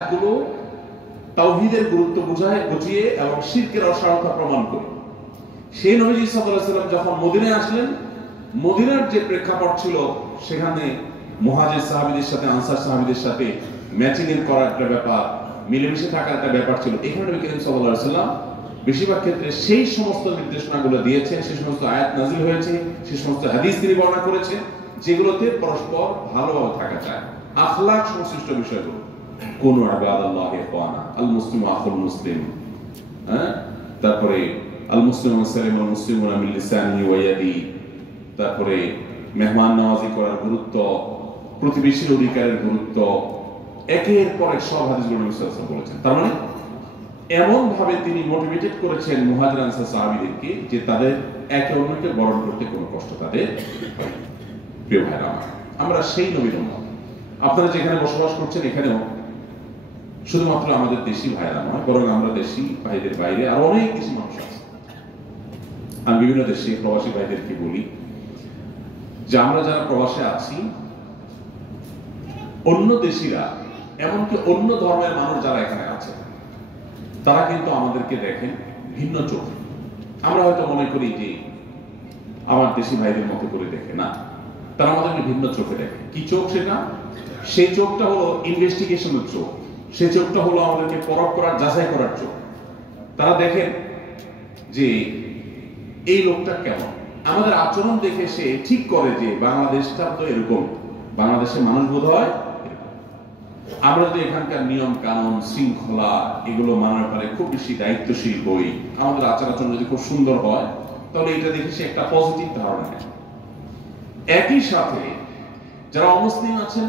গুলো তাওহীদের গুরুত্ব বুঝিয়ে এবং শিরকের অসারতা প্রমাণ করে। সেই নবীজি সাল্লাল্লাহু আলাইহি ওয়াসাল্লাম যখন মদিনায় আসলেন, মদিনার যে প্রেক্ষাপট ছিল সেখানে মুহাজির সাহাবীদের সাথে আনসার সাহাবীদের সাথে ম্যাচিং এর করার একটা ব্যাপার, মিলেমিশে থাকার একটা ব্যাপার ছিল। এখানে নবী করিম সাল্লাল্লাহু আলাইহি ওয়াসাল্লাম বেশিরভাগ ক্ষেত্রে সেই সমস্ত নির্দেশনাগুলো দিয়েছেন, সেই সমস্ত আয়াত নাযিল হয়েছে, সেই সমস্ত হাদিস তিনি বর্ণনা করেছেন যেগুলোতে পরস্পর ভালোভাবে থাকা চায়, আখলাক সংশ্লিষ্ট বিষয়গুলো। কুনু ইবাদাল্লাহি ইখওয়ানা, আল মুসলিমু আখুল মুসলিম, তারপরে আল মুসলিমু সালিমুল মুসলিমুনা মিন লিসানিহি ওয়া ইয়াদিহি, তারপরে মেহমান নওয়াজি করার গুরুত্ব, প্রতিবেশীর অধিকারের গুরুত্ব, একের পর এক সব হাদিসগুলো নবী সাল্লাল্লাহু আলাইহি ওয়াসাল্লাম বলেছেন। তার মানে এমন ভাবে তিনি মোটিভেটেড করেছেন মুহাজির আনসার সাহাবীদেরকে যে তাদের একে অন্যকে বরণ করতে কোনো কষ্ট তাদের হয়। প্রিয় ভাইরা, আমরা সেই নবীর উম্মত। আপনারা যেখানে বসবাস করছেন এখানেও শুধুমাত্র আমাদের দেশি ভাইরা নয়, বরং আমরা দেশি ভাইদের বাইরে আরো অনেক দেশি মানুষ আছে। আমি বিভিন্ন দেশে প্রবাসী ভাইদেরকে বলি যে আমরা যারা প্রবাসে আছি, অন্য দেশিরা এমনকি অন্য ধর্মের মানুষ যারা এখানে আছে তারা কিন্তু আমাদেরকে দেখেন ভিন্ন চোখে। আমরা হয়তো মনে করি যে আমার দেশি ভাইদের মতো করে দেখে, না, তারা আমাদেরকে ভিন্ন চোখে দেখে। কি চোখ সেটা? সেই চোখটা হলো ইনভেস্টিগেশনের চোখ, সেই চোখটা হলো আমাদেরকে পরখ করার, যাচাই করার চোখ। তারা দেখেন যে এই লোকটা কেমন, আমাদের আচরণ দেখে সে ঠিক করে যে বাংলাদেশটা তো এরকম, বাংলাদেশের মানুষ বোধ হয় আমরা যদি এখানকার নিয়ম কানুন শৃঙ্খলা এগুলো মানার পরে খুব বেশি দায়িত্বশীল বই, আমাদের আচার আচরণ যদি খুব সুন্দর হয়, তাহলে এটা দেখে সে একটা পজিটিভ ধারণা নেয়। একই সাথে যারা অমুসলিম আছেন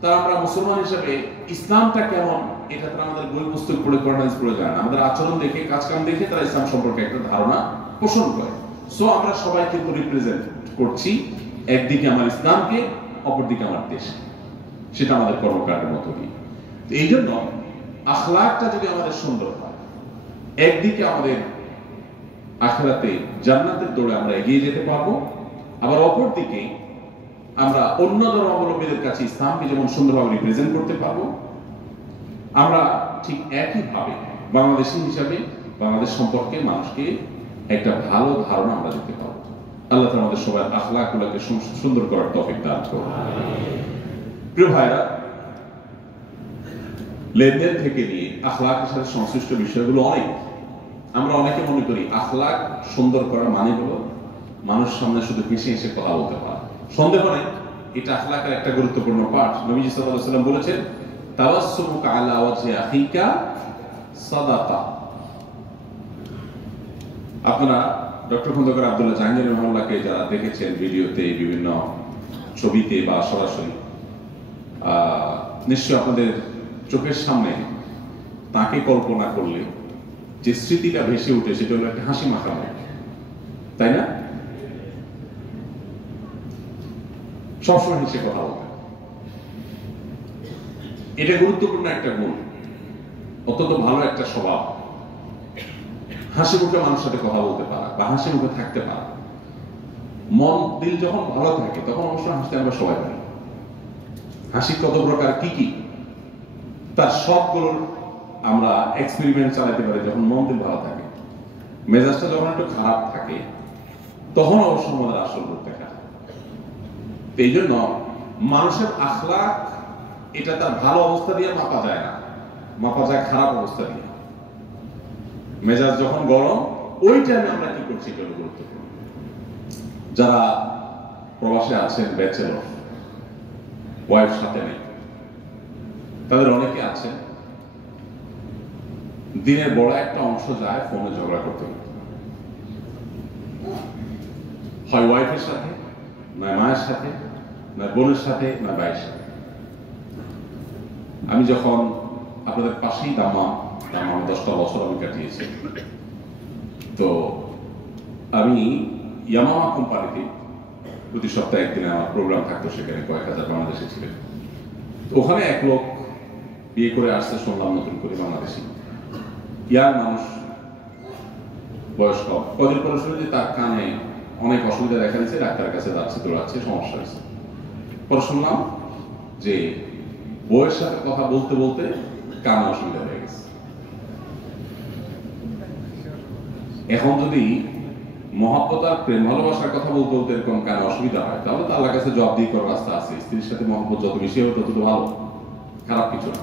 তারা আমরা মুসলমান হিসেবে ইসলামটা কেমন এটা তারা আমাদের বই পুস্তক পড়ে কোরআন পড়ে যায় না, আমাদের আচরণ দেখে কাজ কাম দেখে তারা ইসলাম সম্পর্কে একটা ধারণা পোষণ করে। সো আমরা সবাই কিন্তু রিপ্রেজেন্ট করছি, একদিকে আমার ইসলামকে, অপরদিকে আমার দেশকে, সেটা আমাদের কর্মকাণ্ডের মতো দিয়ে। এই জন্য আখলাকটা যদি আমাদের সুন্দর হয়, একদিকে আমাদের আখিরাতে জান্নাতের দৌড়ে আমরা এগিয়ে যেতে পারবো, আবার অপরদিকে আমরা অন্য ধর্মাবলম্বীদের কাছে ইসলামকে যেমন সুন্দরভাবে রিপ্রেজেন্ট করতে পারবো, আমরা ঠিক একইভাবে বাংলাদেশী হিসাবে বাংলাদেশ সম্পর্কে মানুষকে একটা ভালো ধারণা আমরা দিতে পারবো। আল্লাহ তাআলা আমাদের সবার আখলাকগুলোকে সুন্দর করার তৌফিক দান করুন। প্রিয় ভাইরা, লেনদেন থেকে নিয়ে আখলাকের সাথে সংশ্লিষ্ট বিষয়গুলো অনেক। আমরা অনেকে মনে করি আখলাক সুন্দর করা মানে হলো মানুষ সামনে শুধু হেসে হেসে কথা বলতে পারে। সন্দেহ নেই, এটা আখলাকের একটা গুরুত্বপূর্ণ পাঠ। নবীজি সাল্লাল্লাহু আলাইহি ওয়াসাল্লাম বলেছেন, তাবাসসুমুকা আলা ওয়াজহি আখিকা সাদাকা। আপনারা ডক্টর খন্দকার আব্দুল্লাহ জাহাঙ্গীর রহমানুল্লাহকে যারা দেখেছেন ভিডিওতে, বিভিন্ন ছবিতে বা সরাসরি, নিশ্চয় আপনাদের চোখের সামনে তাকে কল্পনা করলে যে স্মৃতিটা ভেসে উঠে সেটা হলো একটা হাসি মাখা মুখ, তাই না? সবসময় হেসে কথা বলতে, এটা গুরুত্বপূর্ণ একটা গুণ, অত্যন্ত ভালো একটা স্বভাব। হাসি মুখে মানুষের সাথে কথা বলতে পারা বা হাসি মুখে থাকতে পারা। মন দিল যখন ভালো থাকে তখন অবশ্যই হাসতে আমরা সবাই পারি। হাসি কত প্রকার, কি কি, তার সবগুলোর আমরা এক্সপেরিমেন্ট চালাতে পারি যখন মন দিল ভালো থাকে। মেজাজটা যখন একটু খারাপ থাকে তখন অবশ্য আমাদের আসল রূপ দেখা। এই জন্য মানুষের আখলাক এটা তার ভালো অবস্থা দিয়ে মাপা যায় না, মাপা যায় খারাপ অবস্থা দিয়ে। মেজাজ যখন গরম, ওই টাইমে আমরা কি করছি এটা গুরুত্বপূর্ণ। যারা প্রবাসে আছেন, ব্যাচেলর, ওয়াইফ সাথে নেই, তাদের অনেকে আছেন দিনের বড় একটা অংশ যায় ফোনে ঝগড়া করতে, হয় ওয়াইফের সাথে, না মায়ের সাথে, না বোনের সাথে, না ভাইয়ের সাথে। আমি যখন আপনাদের পাশেই দামাম 10টা বছর আমি কাটিয়েছি, তো আমি ইয়ামামা কোম্পানিতে প্রতি সপ্তাহে একদিনে আমার প্রোগ্রাম থাকতো, সেখানে কয়েক হাজার বাংলাদেশি ছিলেন। ওখানে এক লোক বিয়ে করে আসছে শুনলাম, নতুন করে বাংলাদেশি ইয়ার মানুষ, বয়স্ক। কদিন পরে শুনে যে তার কানে অনেক অসুবিধা দেখা দিচ্ছে, ডাক্তারের কাছে যাচ্ছে, দৌড়াচ্ছে, সমস্যা হয়েছে। পরে শুনলাম যে বউয়ের সাথে কথা বলতে বলতে কানে অসুবিধা হয়ে গেছে। এখন যদি মহব্বত আর প্রেম ভালোবাসার কথা বলতে বলতে এরকম কানে অসুবিধা হয়, তাহলে তো আল্লাহর কাছে জবাব দিয়ে করার রাস্তা আছে। স্ত্রীর সাথে মহব্বত যত বেশি হবে তত তো ভালো, খারাপ কিছু না।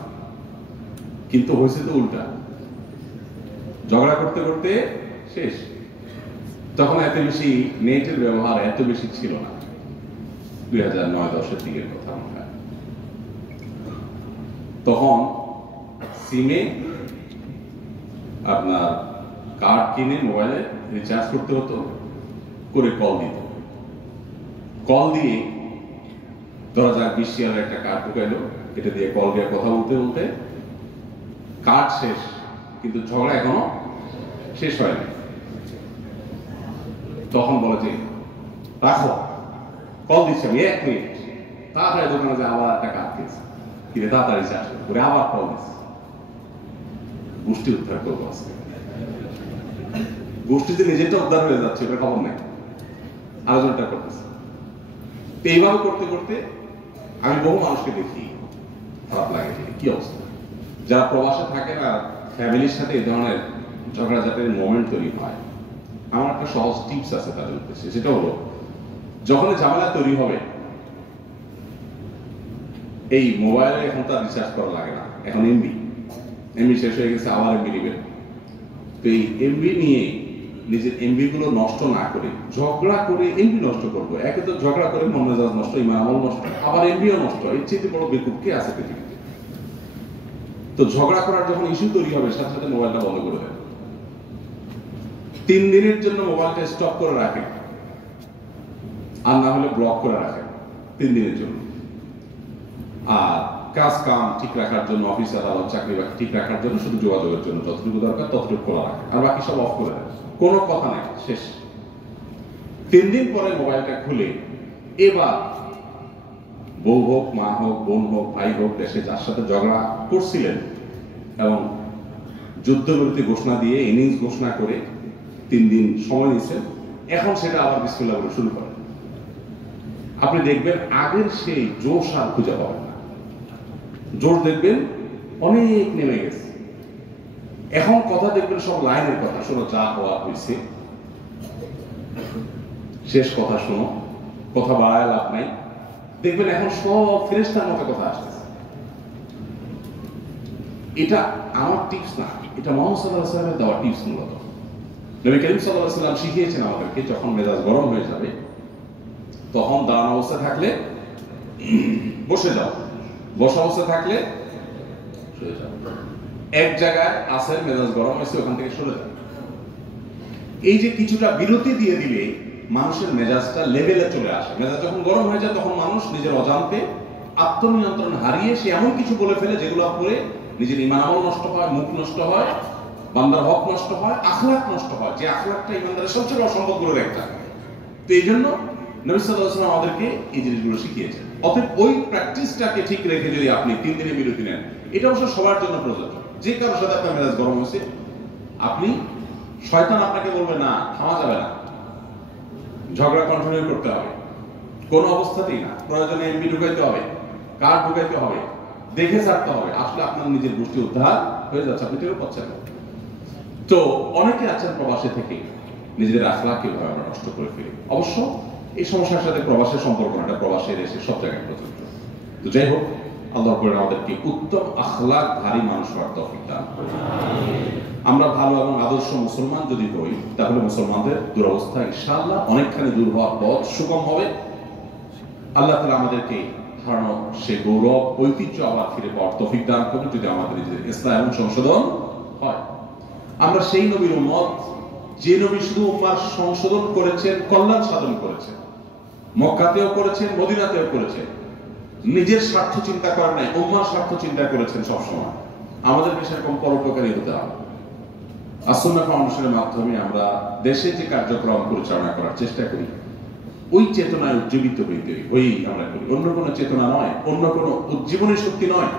কিন্তু হয়েছে তো উল্টা, ঝগড়া করতে করতে শেষ। তখন এত বেশি নেটের ব্যবহার এত বেশি ছিল না, 2009-10 দিকের কথা মনে হয়। তখন সিমে আপনার কার্ড কিনে মোবাইলে রিচার্জ করতে হতো, করে কল দিত। কল দিয়ে ধরা যাক 20 রিয়ালের একটা কার্ড ঢুকাইলো, এটা দিয়ে কল দিয়ে কথা বলতে বলতে কার্ড শেষ, কিন্তু ঝগড়া এখনো শেষ হয়নি। তখন বলে যে রাখো, কল দিচ্ছি আমি 1 মিনিট, তাড়াতাড়ি দোকানে যে আবার একটা কার্ড দিয়েছে, কিনে তাড়াতাড়ি রিচার্জ করে আবার কল দিচ্ছে। গোষ্ঠী উদ্ধার করবো আজকে, গোষ্ঠীতে নিজেরটা উদ্ধার হয়ে যাচ্ছে, এটা খবর নেই, আলোচনাটা করতেছে। এইভাবে করতে করতে আমি বহু মানুষকে দেখি, খারাপ লাগে, কি অবস্থা। যারা প্রবাসে থাকে না, ফ্যামিলির সাথে এই ধরনের ঝগড়াঝাটির মোমেন্ট তৈরি হয়। আমার একটা সহজ টিপস আছে তাদের উদ্দেশ্যে, সেটা হলো যখন ঝামেলা তৈরি হবে, এই মোবাইলে এখন তার রিচার্জ করা লাগে না, এখন এমবি শেষ হয়ে গেছে, আবার এমবি নেবেন। তো এই এমবি নিয়ে নিজের এমবি গুলো নষ্ট না করে ঝগড়া করে এমবি নষ্ট করবো। একে তো ঝগড়া করে মন মেজাজ নষ্ট, ইমান আমল নষ্ট, আবার এমবিও নষ্ট, এর চেয়ে বড় বেকুব কে আছে পৃথিবীতে? তো ঝগড়া করার যখন ইস্যু তৈরি হবে, সাথে সাথে মোবাইলটা বন্ধ করে দেন। 3 দিনের জন্য মোবাইলটা স্টপ করে রাখেন, আর না হলে ব্লক করে রাখেন 3 দিনের জন্য। আর কাজ কাম ঠিক রাখার জন্য, অফিস আদালত চাকরি বাকরি ঠিক রাখার জন্য, শুধু যোগাযোগের জন্য যতটুকু দরকার ততটুকু খোলা রাখেন, আর বাকি সব অফ করে দেন, কোনো কথা নাই, শেষ। 3 দিন পরে মোবাইলটা খুলে এবার বউ হোক, মা হোক, বোন হোক, ভাই হোক, দেশে যার সাথে ঝগড়া করছিলেন এবং যুদ্ধবিরতি ঘোষণা দিয়ে ইনিংস ঘোষণা করে 3 দিন সময় নিয়েছেন, এখন সেটা আবার বিসমিল্লাহ বলে শুরু করেন। আপনি দেখবেন আগের সেই জোশ আর খুঁজে পাবেন না, জোশ দেখবেন অনেক নেমে গেছে। এখন কথা দেখবেন সব লাইনের কথা, শোনো যা হওয়া হয়েছে, শেষ কথা শোনো, কথা বাড়ায় লাভ নাই। দেখবেন এখন সব ফেরেশতার মতো কথা আসতেছে। এটা আমার টিপস না, এটা মুহাম্মদ সাল্লাল্লাহু আলাইহি ওয়াসাল্লামের দেওয়া টিপস। মূলত নবী করিম সাল্লাল্লাহু আলাইহি ওয়াসাল্লাম শিখিয়েছেন আমাদেরকে, যখন মেজাজ গরম হয়ে যাবে তখন দাঁড়ানো অবস্থা থাকলে বসে যাও, বসা অবস্থা থাকলে সরে যাও। এক জায়গায় আসেন, মেজাজ গরম হয়েছে, ওখান থেকে সরে যাও। এই যে কিছুটা বিরতি দিয়ে দিলে মানুষের মেজাজটা লেভেলে চলে আসে। মেজাজ যখন গরম হয়ে যায় তখন মানুষ নিজের অজান্তে আত্মনিয়ন্ত্রণ হারিয়ে সে এমন কিছু বলে ফেলে যেগুলো করে নিজের ঈমান আমল নষ্ট হয়, মুখ নষ্ট হয়, বান্দার হক নষ্ট হয়, আখলাক নষ্ট হয়, যে আখলাকটা ঈমানদারের সবচেয়ে বড় সম্পদ গুলোর একটা। তো এই জন্য নবী সাল্লাল্লাহু আলাইহি ওয়াসাল্লাম আমাদেরকে এই জিনিসগুলো শিখিয়েছেন। অতএব ওই প্র্যাকটিসটাকে ঠিক রেখে যদি আপনি 3 দিনের বিরতি নেন, এটা অবশ্য সবার জন্য প্রযোজ্য। যে কারোর সাথে আপনার মেজাজ গরম হয়েছে, আপনি, শয়তান আপনাকে বলবে না, থামা যাবে না, ঝগড়া কন্টিনিউ করতে হবে, কোন অবস্থাতেই না, প্রয়োজনে এমবি ঢুকাইতে হবে, কার্ড ঢুকাইতে হবে, দেখে ছাড়তে হবে। আসলে আপনার নিজের গোষ্ঠী উদ্ধার হয়ে যাচ্ছে, আপনি টেরও পাচ্ছেন না। তো অনেকে আছেন প্রবাসে থেকে নিজেদের আখলাককে ভাবে আমরা নষ্ট করে ফেলি। অবশ্য এই সমস্যার সাথে প্রবাসের সম্পর্ক না, এটা প্রবাসের এসে সব জায়গায় প্রযোজ্য। তো যাই হোক, আল্লাহ করে আমাদেরকে উত্তম আখলাকধারী মানুষ হওয়ার তৌফিক দান করুন। আমরা ভালো এবং আদর্শ মুসলমান যদি হই, তাহলে মুসলমানদের দুরবস্থা ইনশাআল্লাহ অনেকখানি দূর হওয়ার পথ সুগম হবে। আল্লাহ তাআলা আমাদেরকে হারানো সে গৌরব ঐতিহ্য আবার ফিরে পাওয়ার তৌফিক দান করুন, যদি আমাদের নিজেদের ইসলাম এবং সংশোধন হয়। আমরা সেই নবীর উম্মত, যে নবী শুধু উম্মার সংশোধন করেছেন, কল্যাণ সাধন করেছেন, মক্কাতেও করেছেন, মদিনাতেও করেছেন, নিজের স্বার্থ চিন্তা করেন নাই, উম্মার স্বার্থ চিন্তা করেছেন সবসময়। আমাদের সেরকম পরোপকারী হতে হবে। আসুন্নাহ ফাউন্ডেশনের মাধ্যমে আমরা দেশে যে কার্যক্রম পরিচালনা করার চেষ্টা করি, ওই চেতনায় উজ্জীবিত হয়েই আমরা করি, অন্য কোনো চেতনা নয়, অন্য কোনো উজ্জীবনী শক্তি নয়।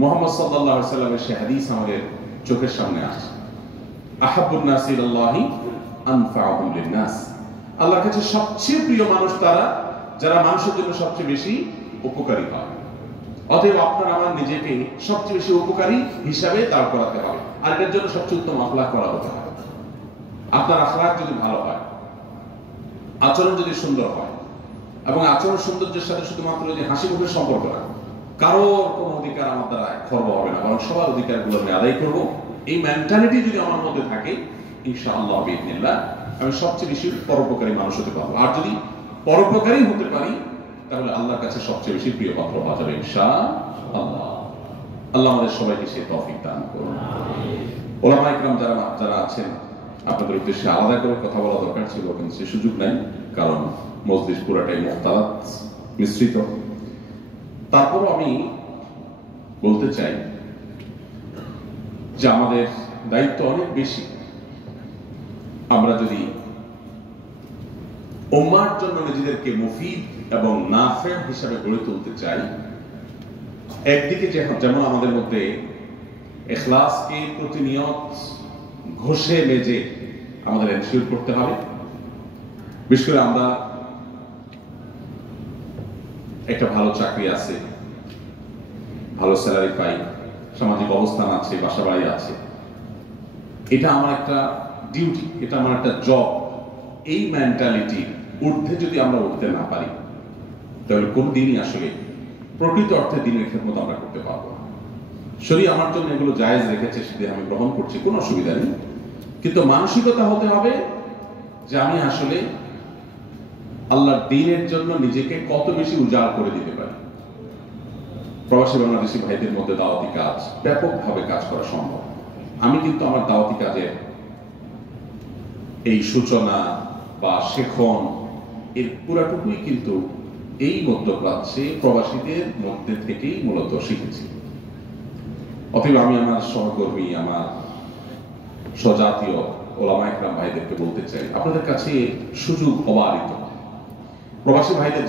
মুহাম্মদ সাল্লাল্লাহু আলাইহি ওয়াসাল্লামের সে হাদিস আমাদের চোখের সামনে আসে, আহাব্বুন নাসি ইলাল্লাহি আনফাউহুম লিন-নাস। আল্লাহর কাছে সবচেয়ে প্রিয় মানুষ তারা যারা মানুষের জন্য সবচেয়ে বেশি উপকারী হয়। অতএব আপনার আমার নিজেকে সবচেয়ে বেশি উপকারী হিসাবে দাঁড় করাতে হবে, আর এটার জন্য সবচেয়ে উত্তম আখলাক করা হতে হবে। আপনার আখলাক যদি ভালো হয়, আচরণ যদি সুন্দর হয়, এবং আচরণ সৌন্দর্যের সাথে শুধুমাত্র যদি হাসি মুখের সম্পর্ক না, কারোর কোনো অধিকার আমার দ্বারা খর্ব হবে না, বরং সবার অধিকারগুলো আমি আদায় করবো, এই মেন্টালিটি যদি আমার মধ্যে থাকে, ইনশাআল্লাহ বিইذনিল্লাহ আমি সবচেয়ে বেশি পরোপকারী মানুষ হতে পারবো। আর যদি পরোপকারী হতে পারি, তাহলে আল্লাহর কাছে সবচেয়ে বেশি প্রিয় পাত্র হওয়া যাবে ইনশাআল্লাহ। আল্লাহ আমাদের সবাইকে সেই তৌফিক দান করুন। ওলামা ইকরাম যারা আছেন, আপনাদের উদ্দেশ্যে আলাদা করে কথা বলা দরকার ছিল, কিন্তু সে সুযোগ নাই, কারণ মজলিস পুরাটাই মুখতালাত মিশ্রিত। তারপরও আমি বলতে চাই যে আমাদের দায়িত্ব অনেক বেশি। আমরা যদি উম্মাহর জন্য নিজেদেরকে মুফিদ এবং নাফে হিসাবে গড়ে তুলতে চাই, একদিকে যেমন আমাদের মধ্যে ইখলাসকে প্রতিনিয়ত ঘষে মেজে আমাদের এনশিওর করতে হবে। বিশেষ করে আমরা একটা ভালো চাকরি আছে, ভালো স্যালারি পাই, সামাজিক অবস্থান আছে, বাসা বাড়ি আছে, এটা আমার একটা ডিউটি, এটা আমার একটা জব। এই মেন্টালিটি ঊর্ধ্বে যদি আমরা উঠতে না পারি, তাহলে কোন দিনই আসলে প্রকৃত অর্থে দিনের খেদমত আমরা করতে পারবো না। শরীয়ত আমার জন্য এগুলো জায়েজ রেখেছে, সেটা আমি গ্রহণ করছি, কোনো অসুবিধা নেই, কিন্তু মানসিকতা হতে হবে যে আমি আসলে আল্লাহর দ্বীনের জন্য নিজেকে কত বেশি উজাড় করে দিতে পারি। প্রবাসী বাংলাদেশী ভাইদের মধ্যে দাওয়াতি কাজ ব্যাপকভাবে কাজ করা সম্ভব। আমি কিন্তু আমার দাওয়াতি কাজের এই সূচনা বা শেখন এর পুরাটুকুই কিন্তু এই মধ্যপ্রাচ্যে প্রবাসীদের মধ্যে থেকেই মূলত শিখেছি। অতএব আমি আমার সহকর্মী, আমার স্বজাতীয় ওলামা ইকরাম ভাইদেরকে বলতে চাই, আপনাদের কাছে সুযোগ অবারিত। প্রবাসী ভাইদের